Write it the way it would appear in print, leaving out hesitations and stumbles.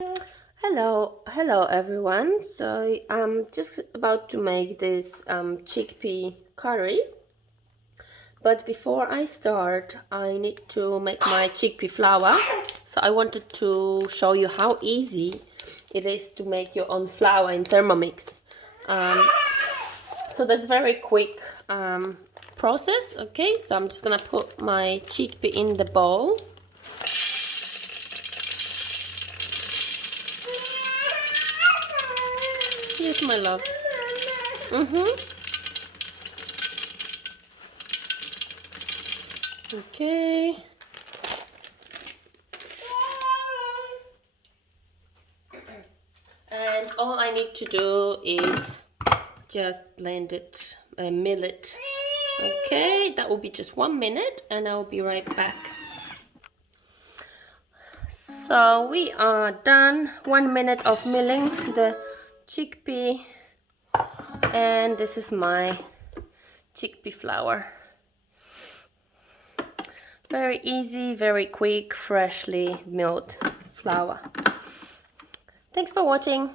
Hello everyone. So I'm just about to make this chickpea curry. But before I start, I need to make my chickpea flour. So I wanted to show you how easy it is to make your own flour in Thermomix. So that's very quick process. Okay, so I'm just gonna put my chickpea in the bowl. Yes, my love. Okay. And all I need to do is just blend it, mill it. Okay, that will be just 1 minute and I'll be right back. So we are done. 1 minute of milling the chickpea, and this is my chickpea flour. Very easy, very quick, freshly milled flour. Thanks for watching.